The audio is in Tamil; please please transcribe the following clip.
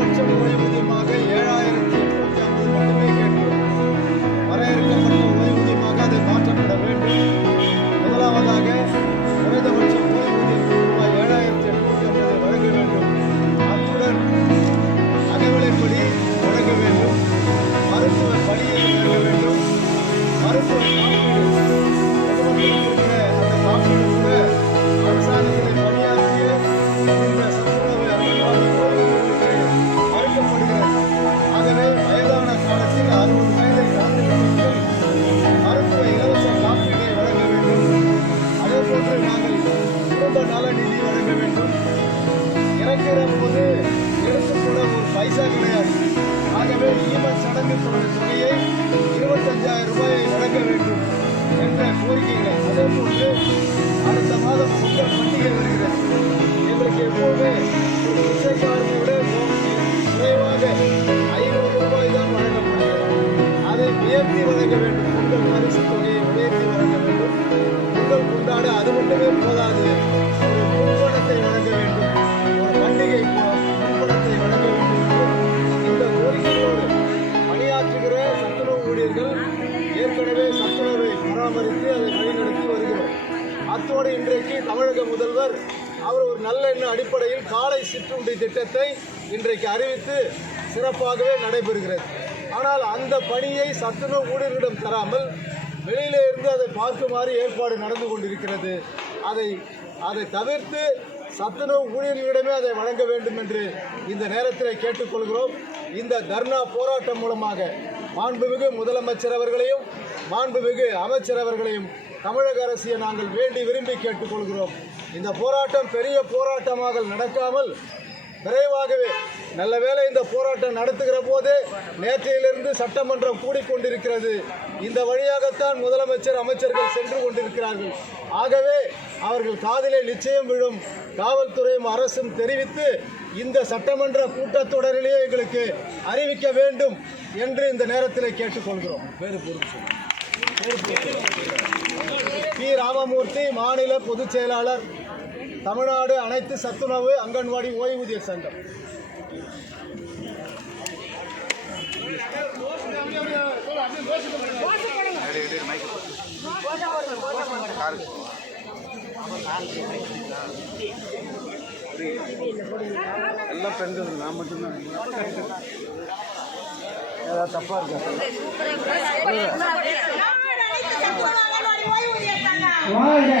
குறைந்தபட்சம் ஓய்வூதியமாக 7,850 மட்டுமே கேட்கிறோம். வரையறுக்கப்பட்ட ஓய்வூதியமாக அதை மாற்றப்பட வேண்டும். முதலாவதாக குறைந்தபட்சம் ஓய்வூதியம் ரூபாய் 7,850 வழங்க வேண்டும். அத்துடன் அகவிலைப்படி வழங்க வேண்டும். மருத்துவ பணியை வழங்க வேண்டும். மருத்துவ காப்பீடு பொதுமக்களுக்கு அந்த காப்பீடு கூட அரசாங்கத்திலே பணியாற்றிய இந்த சத்துணவு அங்கன்வாடி ஓய்வூதியர்களுக்கு மறுக்கப்படுகிறது. ஆகவே வயதான காலத்தில் 60 வயதை தாண்டியவர்களுக்கு மருத்துவ இலவச காப்பீடை வழங்க வேண்டும். அதே போன்று நாங்கள் குடும்ப நல நிதி வழங்க வேண்டும். இறக்கிற போது எடுத்துக்கூட ஒரு பைசா கிடையாது. ஆகவே ஈமன் சடங்கு தொகையை 25,000 ரூபாயை வழங்க வேண்டும் என்ற கோரிக்கைகளை, அதே போன்று அடுத்த மாதம் பொங்கல் பண்டிகை வருகிறது. எங்களுக்கு எப்போதுமே ஒரு பிச்சைக்காரனோட குறைவாக 500 ரூபாய் தான் வழங்கப்படுகிறது. அதை உயர்த்தி வழங்க வேண்டும். பொங்கல் பரிசு தொகையை உயர்த்தி வழங்க வேண்டும். பொங்கல் கொண்டாட அது மட்டுமே போதாது, ஒரு முன்பணத்தை வழங்க வேண்டும். ஒரு பண்டிகை முன்பணத்தை வழங்க வேண்டும். இந்த கோரிக்கையோடு பணியாற்றுகிற சத்துணவு ஊழியர்கள் ஏற்கனவே சத்துணவை பராமரித்து அதை வழிநடத்தி வருகிறோம். அத்தோடு இன்றைக்கு தமிழக முதல்வர் அவர் ஒரு நல்லெண்ண அடிப்படையில் காலை சிற்றுண்டி திட்டத்தை இன்றைக்கு அறிவித்து சிறப்பாகவே நடைபெறுகிறது. ஆனால் அந்த பணியை சத்துணவு ஊழியர்களிடம் தராமல் வெளியிலே இருந்து அதை பார்க்குமாறு ஏற்பாடு நடந்து கொண்டிருக்கிறது. அதை தவிர்த்து சத்துணவு ஊழியர்களிடமே அதை வழங்க வேண்டும் என்று இந்த நேரத்தில் கேட்டுக்கொள்கிறோம். இந்த தர்ணா போராட்டம் மூலமாக மாண்புமிகு முதலமைச்சர் அவர்களையும் மாண்புமிகு அமைச்சர் அவர்களையும் தமிழக அரசியை நாங்கள் வேண்டி விரும்பி கேட்டுக்கொள்கிறோம். இந்த போராட்டம் பெரிய போராட்டமாக நடக்காமல் விரைவாகவே, நல்ல வேளை இந்த போராட்டம் நடத்துகிற போதே நேற்றையிலிருந்து சட்டமன்றம் கூடிக்கொண்டிருக்கிறது. இந்த வழியாகத்தான் முதலமைச்சர் அமைச்சர்கள் சென்று கொண்டிருக்கிறார்கள். ஆகவே அவர்கள் காதிலே நிச்சயம் விழும். காவல்துறையும் அரசும் தெரிவித்து இந்த சட்டமன்ற கூட்டத்தொடரிலேயே எங்களுக்கு அறிவிக்க வேண்டும் என்று இந்த நேரத்தில் கேட்டுக்கொள்கிறோம். பி. ராமமூர்த்தி, மாநில பொதுச் செயலாளர், தமிழ்நாடு அனைத்து சத்துணவு அங்கன்வாடி ஓய்வூதிய சங்கம். எல்லாம் பெண்கள், நான் மட்டும்தான். ஏதாவது தப்பா இருக்கா? வாழ்க